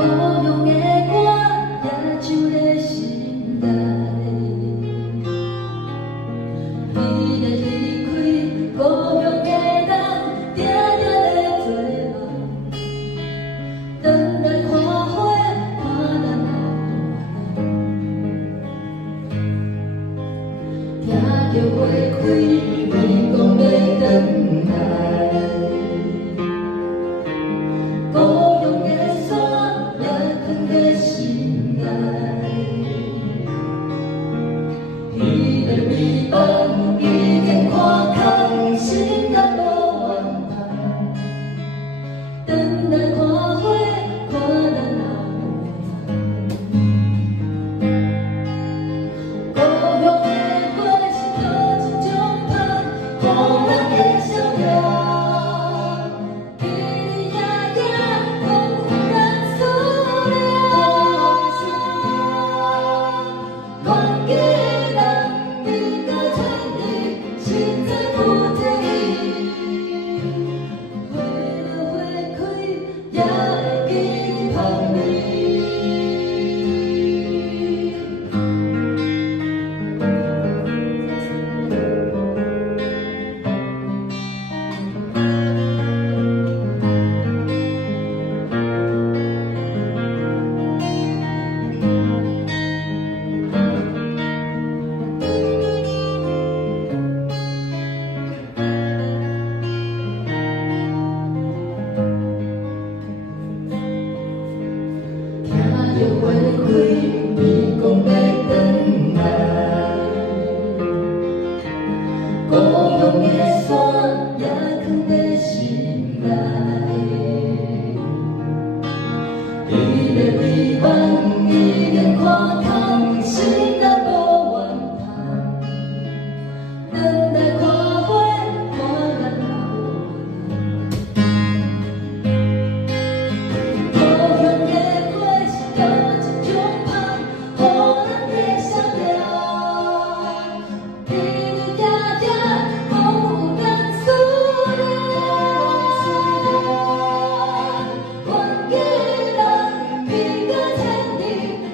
用的歌也唱在心内，彼个离开故乡的人，定定在做梦，转来看花，看咱老听着花开，天公要转来。故乡的山也藏在心内，彼个美梦已经看空，心肝无怨叹。转来看花，看咱老故乡的花是多一种香，予人的笑容。要花开，天公要转来，故乡的山也藏在心内，伊的美梦已经看透，心肝无怨叹。转来看花，看咱老故乡的花是多一种香，予人的笑容。彼日夜夜讲有咱思念，愿记咱彼个千里，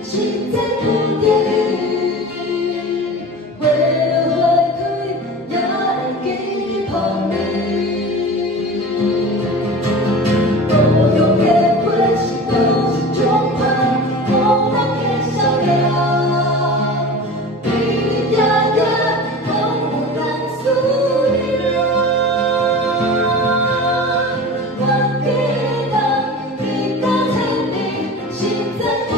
心在不变。花落花开，也会记起风味。故乡的花是多一种香，予人的笑容。彼日夜夜讲有咱思念，愿记咱彼个千里，心在不